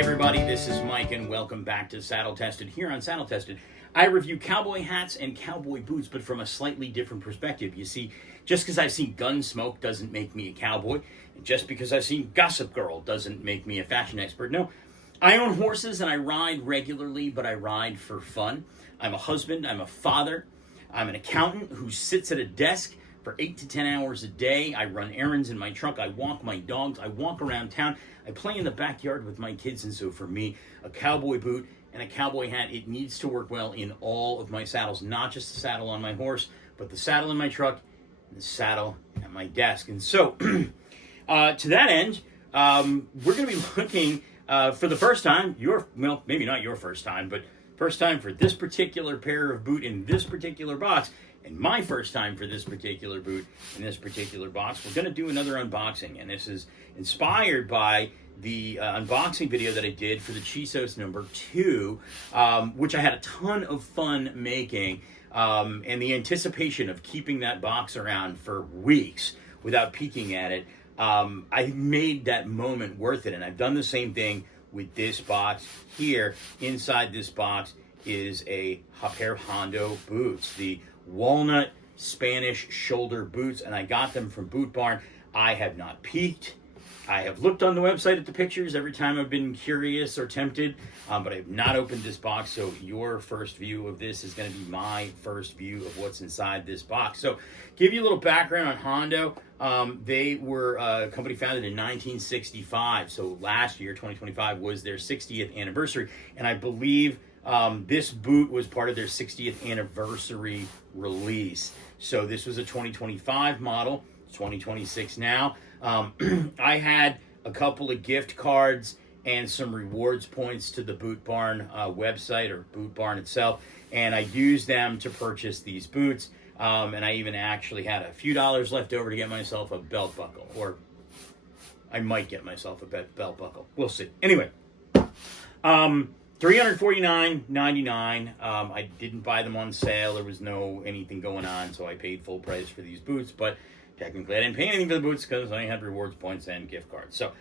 everybody, this is Mike and welcome back to Saddle Tested. Here on Saddle Tested, I review cowboy hats and cowboy boots, but from a slightly different perspective. You see, just because I've seen Gunsmoke doesn't make me a cowboy, and just because I've seen Gossip Girl doesn't make me a fashion expert. No, I own horses and I ride regularly, but I ride for fun. I'm a husband, I'm a father, I'm an accountant who sits at a desk for 8 to 10 hours a day. I run errands in my truck, I walk my dogs, I walk around town, I play in the backyard with my kids, and so for me, a cowboy boot and a cowboy hat, it needs to work well in all of my saddles, not just the saddle on my horse, but the saddle in my truck and the saddle at my desk. And so, to that end, we're going to be looking for the first time, well, maybe not your first time, but first time for this particular pair of boot in this particular box, and my first time for this particular boot in this particular box. We're going to do another unboxing, and this is inspired by the unboxing video that I did for the Chisos number 2, which I had a ton of fun making, and the anticipation of keeping that box around for weeks without peeking at it. I made that moment worth it, and I've done the same thing with this box here. Inside this box is a pair of Hondo boots, the Walnut Spanish shoulder boots, and I got them from Boot Barn. I have not peeked. I have looked on the website at the pictures every time I've been curious or tempted, but I have not opened this box, so your first view of this is going to be my first view of what's inside this box. So, give you a little background on Hondo. They were a company founded in 1965, so last year, 2025, was their 60th anniversary, and I believe this boot was part of their 60th anniversary release. So this was a 2025 model, 2026 now. I had a couple of gift cards and some rewards points to the Boot Barn website, or Boot Barn itself, and I used them to purchase these boots, and I even actually had a few dollars left over to get myself a belt buckle, or I might get myself a belt buckle. We'll see. Anyway, $349.99. I didn't buy them on sale. There was no anything going on, so I paid full price for these boots, but technically I didn't pay anything for the boots because I had rewards points and gift cards. So,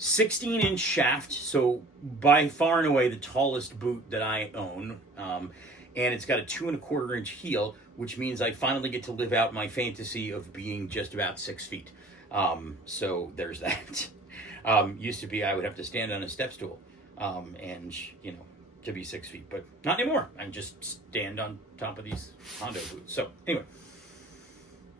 16-inch shaft, so by far and away the tallest boot that I own, and it's got a 2¼ inch heel, which means I finally get to live out my fantasy of being just about 6 feet. So there's that. Used to be I would have to stand on a step stool, and, you know, to be 6 feet, but not anymore. I just stand on top of these Hondo boots. So anyway,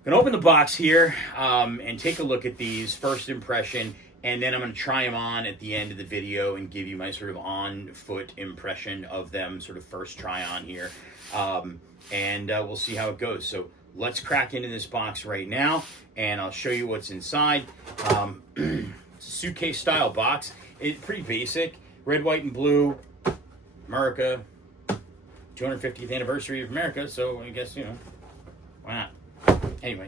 I'm gonna open the box here, and take a look at these, first impression, and then I'm gonna try them on at the end of the video and give you my sort of on-foot impression of them, sort of first try on here, and we'll see how it goes. So let's crack into this box right now, and I'll show you what's inside. It's a suitcase style box. It's pretty basic. Red, white, and blue. America. 250th anniversary of America, so I guess, you know, why not? Anyway,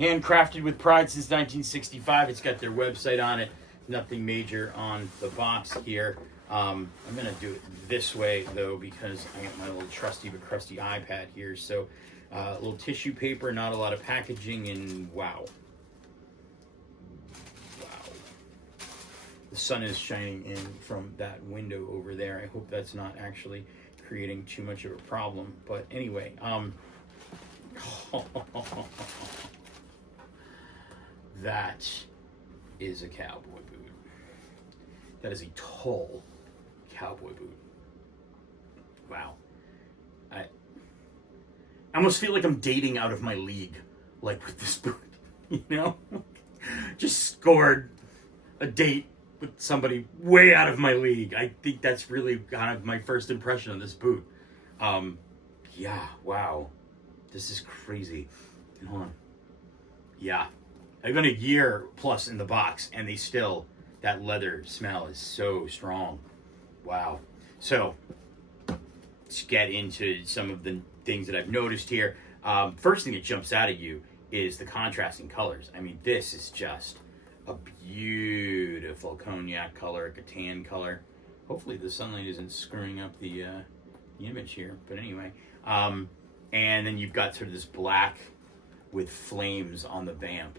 handcrafted with pride since 1965. It's got their website on it. Nothing major on the box here. I'm going to do it this way, though, because I got my little trusty but crusty iPad here. So, a little tissue paper, not a lot of packaging, and wow. The sun is shining in from that window over there. I hope that's not actually creating too much of a problem. But anyway, that is a cowboy boot. That is a tall cowboy boot. Wow. I almost feel like I'm dating out of my league, like with this boot, you know? Just scored a date with somebody way out of my league. I think that's really kind of my first impression of this boot. Yeah, wow. This is crazy. Hold on. Yeah. I've been a year plus in the box, and they still, that leather smell is so strong. Wow. So, let's get into some of the things that I've noticed here. First thing that jumps out at you is the contrasting colors. I mean, this is just a beautiful cognac color, a tan color. Hopefully the sunlight isn't screwing up the image here, but anyway. And then you've got sort of this black with flames on the vamp,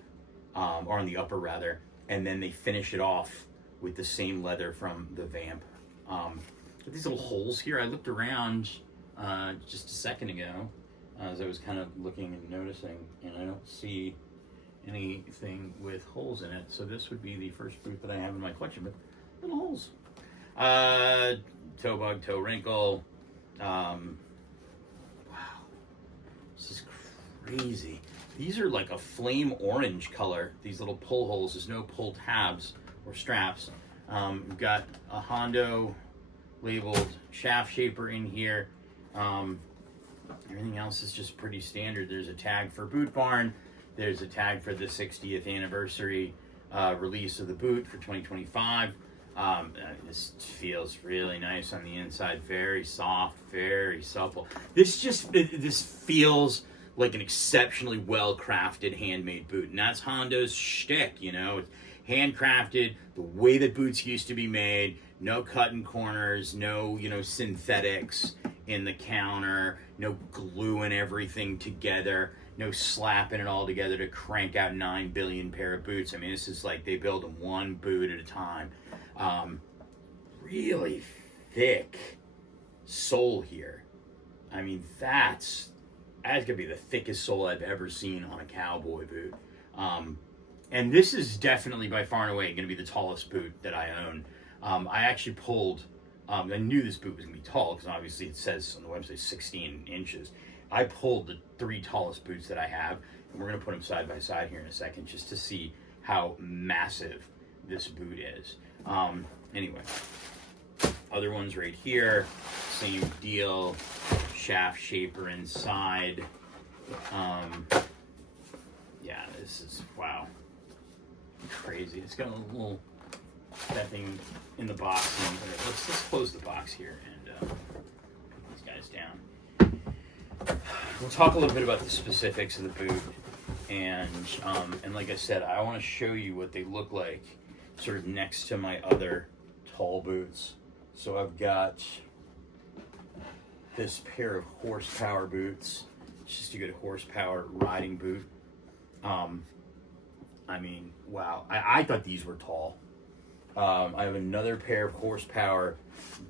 or on the upper rather, and then they finish it off with the same leather from the Vamp. But these little holes here, I looked around just a second ago as I was kind of looking and noticing, and I don't see anything with holes in it. So this would be the first boot that I have in my collection, but little holes. Toe bug, toe wrinkle. Wow, this is crazy. These are like a flame orange color, these little pull holes. There's no pull tabs or straps. We've got a Hondo labeled shaft shaper in here. Everything else is just pretty standard. There's a tag for Boot Barn. There's a tag for the 60th anniversary release of the boot for 2025. This feels really nice on the inside. Very soft, very supple. This feels like an exceptionally well-crafted handmade boot. And that's Hondo's shtick, you know. It's handcrafted, the way that boots used to be made. No cutting corners, no, synthetics in the counter, no gluing everything together, no slapping it all together to crank out 9 billion pair of boots. I mean, this is like they build them one boot at a time. Really thick sole here. I mean, that's gonna be the thickest sole I've ever seen on a Cowboy boot. And this is definitely by far and away gonna be the tallest boot that I own. I actually pulled, I knew this boot was gonna be tall because obviously it says on the website 16 inches. I pulled the 3 tallest boots that I have, and we're gonna put them side by side here in a second just to see how massive this boot is. Anyway, other ones right here, same deal, shaft shaper inside. Yeah, this is, wow, crazy. It's got a little, that thing in the box. Let's close the box here and put these guys down. We'll talk a little bit about the specifics of the boot, and like I said, I want to show you what they look like sort of next to my other tall boots. So I've got this pair of horsepower boots. It's just a good horsepower riding boot. I mean, wow. I thought these were tall. I have another pair of horsepower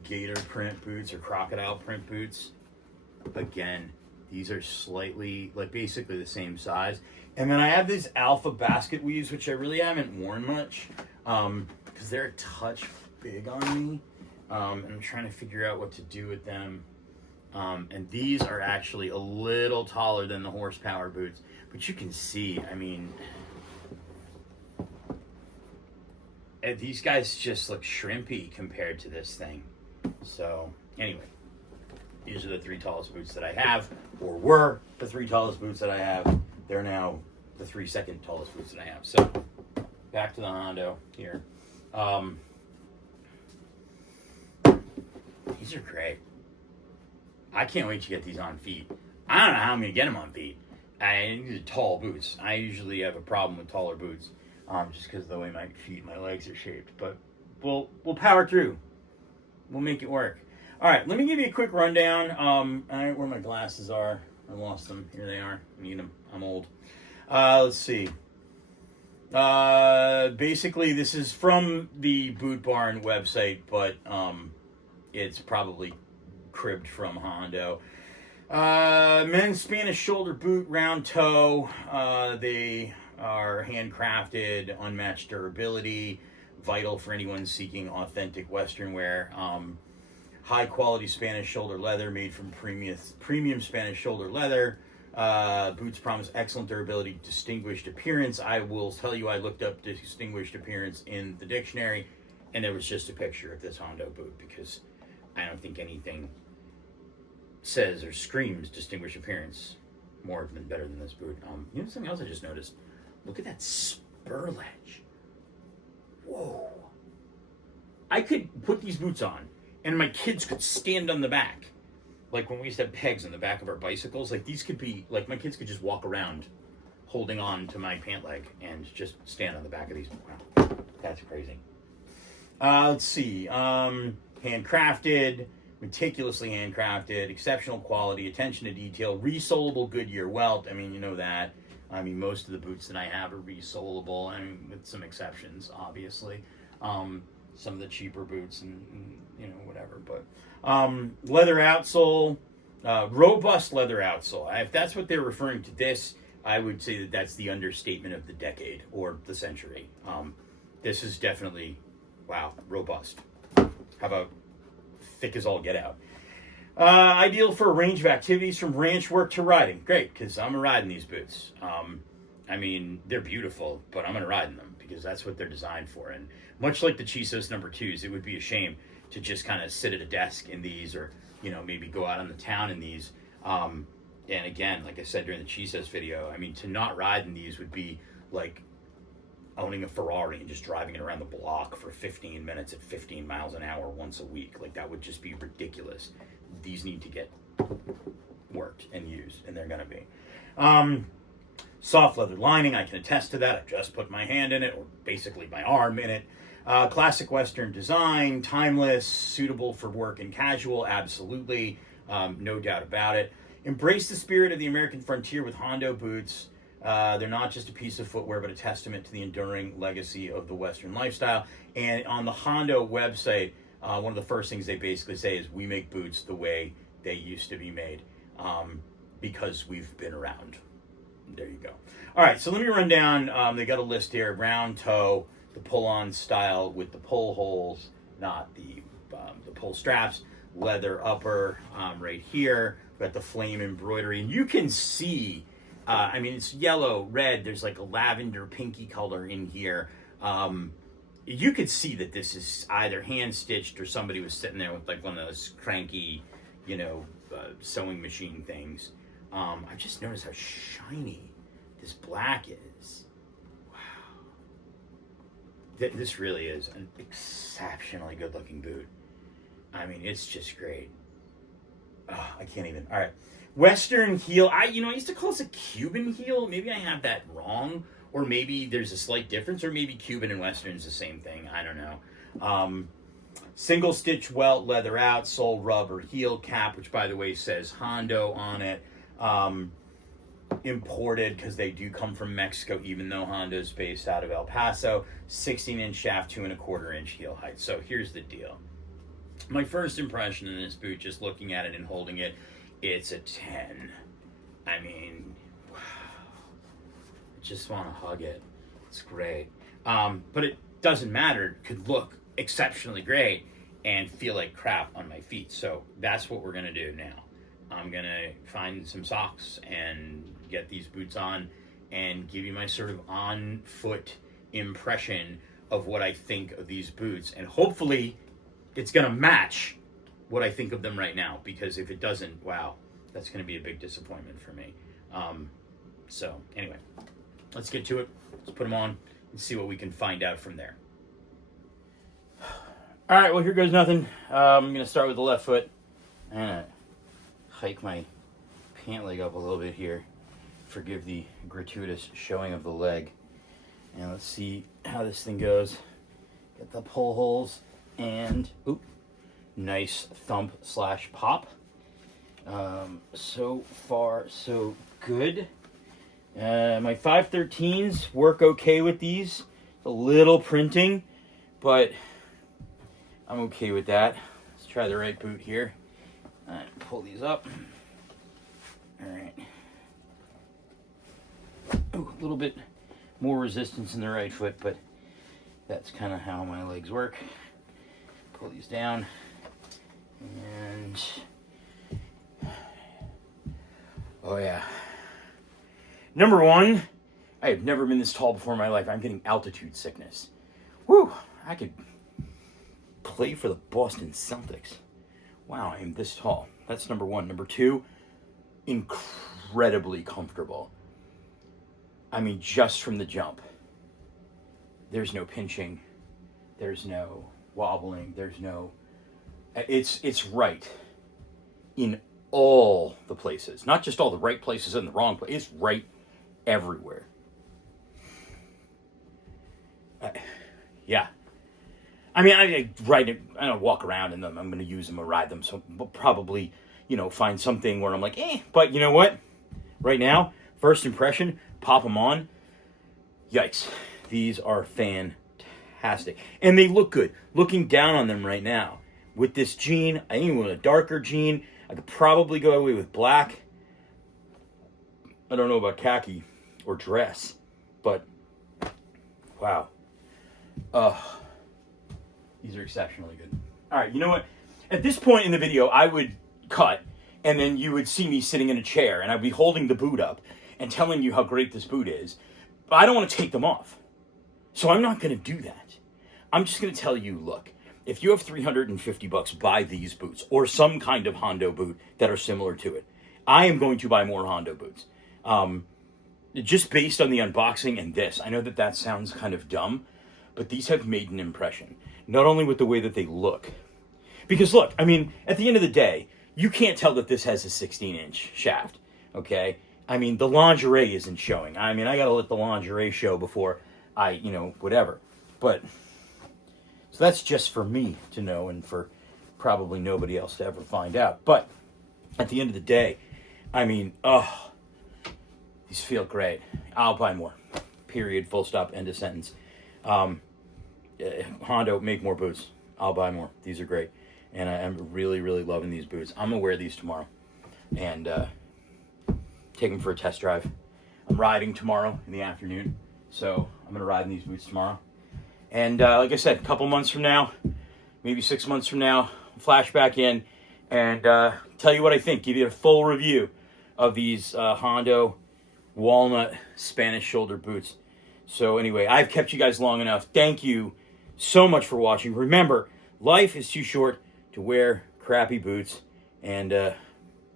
gator print boots or crocodile print boots. Again, these are slightly, like basically the same size. And then I have these Alpha basket weaves, which I really haven't worn much because they're a touch big on me. And I'm trying to figure out what to do with them. And these are actually a little taller than the horsepower boots. But you can see, I mean, these guys just look shrimpy compared to this thing. So, anyway, these are the 3 tallest boots that I have, or were the 3 tallest boots that I have. They're now the 3 second tallest boots that I have. So, back to the Hondo here. These are great. I can't wait to get these on feet. I don't know how I'm going to get them on feet. These are tall boots. I usually have a problem with taller boots, just because of the way my feet, my legs are shaped. But we'll power through. We'll make it work. All right, let me give you a quick rundown. I don't know where my glasses are. I lost them. Here they are. I need them. I'm old. Let's see. Basically, this is from the Boot Barn website, but it's probably cribbed from Hondo. Men's Spanish shoulder boot, round toe. They are handcrafted, unmatched durability, vital for anyone seeking authentic Western wear. High quality Spanish shoulder leather made from premium Spanish shoulder leather. Boots promise excellent durability, distinguished appearance. I will tell you, I looked up distinguished appearance in the dictionary, and there was just a picture of this Hondo boot because I don't think anything says or screams distinguished appearance more than better than this boot. You know something else I just noticed? Look at that spur ledge. Whoa. I could put these boots on and my kids could stand on the back. Like when we used to have pegs on the back of our bicycles, like these could be, like my kids could just walk around holding on to my pant leg and just stand on the back of these. Wow, that's crazy. Let's see. Handcrafted, meticulously handcrafted, exceptional quality, attention to detail, resolable Goodyear welt. I mean, you know that. I mean, most of the boots that I have are resolable, I mean, with some exceptions, obviously. Some of the cheaper boots and you know, whatever. But leather outsole, robust leather outsole. If that's what they're referring to this, I would say that that's the understatement of the decade or the century. This is definitely, wow, robust. How about thick as all get out? Ideal for a range of activities from ranch work to riding. Great, because I'm riding these boots. I mean, they're beautiful, but I'm going to ride in them because that's what they're designed for. And much like the Chisos number 2s, it would be a shame to just kind of sit at a desk in these or, you know, maybe go out on the town in these. And again, like I said during the Chisos video, I mean, to not ride in these would be like owning a Ferrari and just driving it around the block for 15 minutes at 15 miles an hour once a week. Like, that would just be ridiculous. These need to get worked and used, and they're going to be. Soft leather lining, I can attest to that. I just put my hand in it, or basically my arm in it. Classic Western design, timeless, suitable for work and casual, absolutely, no doubt about it. Embrace the spirit of the American frontier with Hondo boots. They're not just a piece of footwear, but a testament to the enduring legacy of the Western lifestyle. And on the Hondo website, one of the first things they basically say is, we make boots the way they used to be made, because we've been around. There you go. All right, so let me run down. They got a list here: round toe, the pull-on style with the pull holes, not the pull straps, leather upper right here. We've got the flame embroidery, and you can see. I mean, it's yellow, red. There's like a lavender, pinky color in here. You could see that this is either hand stitched or somebody was sitting there with like one of those cranky, you know, sewing machine things. I just noticed how shiny this black is. Wow. This really is an exceptionally good looking boot. I mean, it's just great. Oh, I can't even. All right. Western heel. I used to call this a Cuban heel. Maybe I have that wrong. Or maybe there's a slight difference. Or maybe Cuban and Western is the same thing. I don't know. Single stitch welt, leather outsole, rubber heel cap, which by the way says Hondo on it. Imported because they do come from Mexico, even though Hondo is based out of El Paso. 16-inch shaft, 2 1/4-inch heel height. So here's the deal. My first impression in this boot, just looking at it and holding it, it's a 10. I mean, wow. I just want to hug it. It's great. But it doesn't matter. It could look exceptionally great and feel like crap on my feet. So that's what we're going to do now. I'm going to find some socks and get these boots on and give you my sort of on-foot impression of what I think of these boots. And hopefully it's going to match what I think of them right now. Because if it doesn't, wow, that's going to be a big disappointment for me. So anyway, let's get to it. Let's put them on and see what we can find out from there. All right, well, here goes nothing. I'm going to start with the left foot. I'm going to hike my pant leg up a little bit here. Forgive the gratuitous showing of the leg. And let's see how this thing goes. Get the pull holes and nice thump / pop. So far, so good. My 513s work okay with these. A little printing, but I'm okay with that. Let's try the right boot here. All right, pull these up. All right. Ooh, a little bit more resistance in the right foot, but that's kind of how my legs work. Pull these down. And oh yeah. Number one, I have never been this tall before in my life. I'm getting altitude sickness. Whew, I could play for the Boston Celtics. Wow, I am this tall. That's number one. Number two, incredibly comfortable. I mean, just from the jump. There's no pinching. There's no wobbling. There's no... It's right in all the places. Not just all the right places and the wrong place. It's right everywhere. Yeah. I mean, I don't walk around in them. I'm going to use them or ride them. So I'll probably, find something where I'm like, but you know what? Right now, first impression, pop them on. Yikes. These are fantastic. And they look good. Looking down on them right now. With this jean, I even want a darker jean. I could probably go away with black. I don't know about khaki or dress. But, wow. These are exceptionally good. All right, you know what? At this point in the video, I would cut, and then you would see me sitting in a chair, and I'd be holding the boot up and telling you how great this boot is. But I don't want to take them off. So I'm not going to do that. I'm just going to tell you, look, if you have $350, buy these boots or some kind of Hondo boot that are similar to it. I am going to buy more Hondo boots. Just based on the unboxing and this. I know that that sounds kind of dumb, but these have made an impression. Not only with the way that they look. Because look, I mean, at the end of the day, you can't tell that this has a 16-inch shaft, okay? I mean, the lingerie isn't showing. I mean, I gotta let the lingerie show before I, whatever. But, so that's just for me to know and for probably nobody else to ever find out. But, at the end of the day, I mean, these feel great. I'll buy more. Period, full stop, end of sentence. Hondo, make more boots. I'll buy more. These are great. And I'm really, really loving these boots. I'm going to wear these tomorrow and take them for a test drive. I'm riding tomorrow in the afternoon, so I'm going to ride in these boots tomorrow. And like I said, a couple months from now, maybe 6 months from now, flash back in and tell you what I think. Give you a full review of these Hondo Walnut Spanish shoulder boots. So anyway, I've kept you guys long enough. Thank you so much for watching. Remember, life is too short to wear crappy boots, and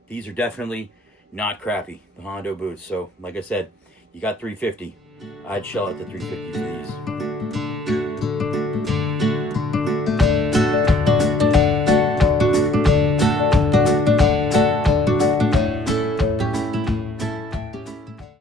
these are definitely not crappy, the Hondo boots. So, like I said, you got $350. I'd shell out the $350.